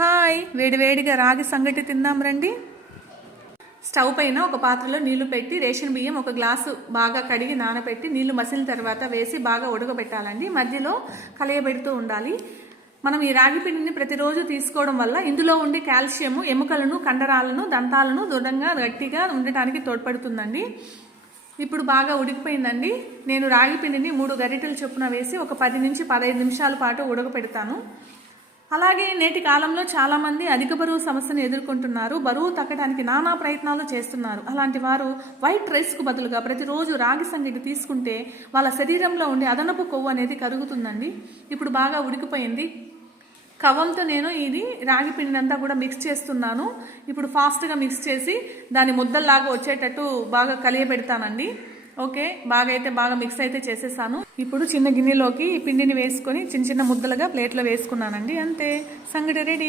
Hi, వేడివేడిగా రాగి సంగటి తిందాం రండి. స్టవ్ పైన ఒక పాత్రలో నీళ్లు పెట్టి రేషన్ బియ్యం ఒక గ్లాసు బాగా కడిగి నానబెట్టి నీళ్లు మసిలిన తర్వాత వేసి బాగా ఉడకబెట్టాలండి. మధ్యలో కలయబెడుతూ ఉండాలి. మనం ఈ రాగి పిండిని ప్రతిరోజు తీసుకోవడం వల్ల ఇందులో ఉండే కాల్షియం ఎముకలను, కండరాలను, దంతాలను దృఢంగా గట్టిగా ఉండటానికి తోడ్పడుతుందండి. ఇప్పుడు బాగా ఉడికిపోయిందండి. నేను రాగి పిండిని 3 గరిటెల చొప్పున వేసి ఒక 10 నుంచి 15 నిమిషాల పాటు ఉడకపెడతాను. అలాగే నేటి కాలంలో చాలామంది అధిక బరువు సమస్యను ఎదుర్కొంటున్నారు. బరువు తగ్గడానికి నానా ప్రయత్నాలు చేస్తున్నారు. అలాంటి వారు వైట్ రైస్కు బదులుగా ప్రతిరోజు రాగి సంగటి తీసుకుంటే వాళ్ళ శరీరంలో ఉండే అదనపు కొవ్వు అనేది కరుగుతుందండి. ఇప్పుడు బాగా ఉడికిపోయింది. కవ్వంతో నేను ఇది రాగి పిండిని అంతా కూడా మిక్స్ చేస్తున్నాను. ఇప్పుడు ఫాస్ట్గా మిక్స్ చేసి దాని ముద్దల్లాగా వచ్చేటట్టు బాగా కలియబెడతానండి. ఓకే, బాగా మిక్స్ అయితే చేసేసాను. ఇప్పుడు చిన్న గిన్నెలోకి ఈ పిండిని వేసుకొని చిన్న చిన్న ముద్దలుగా ప్లేట్లో వేసుకున్నానండి. అంతే, సంగటి రెడీ.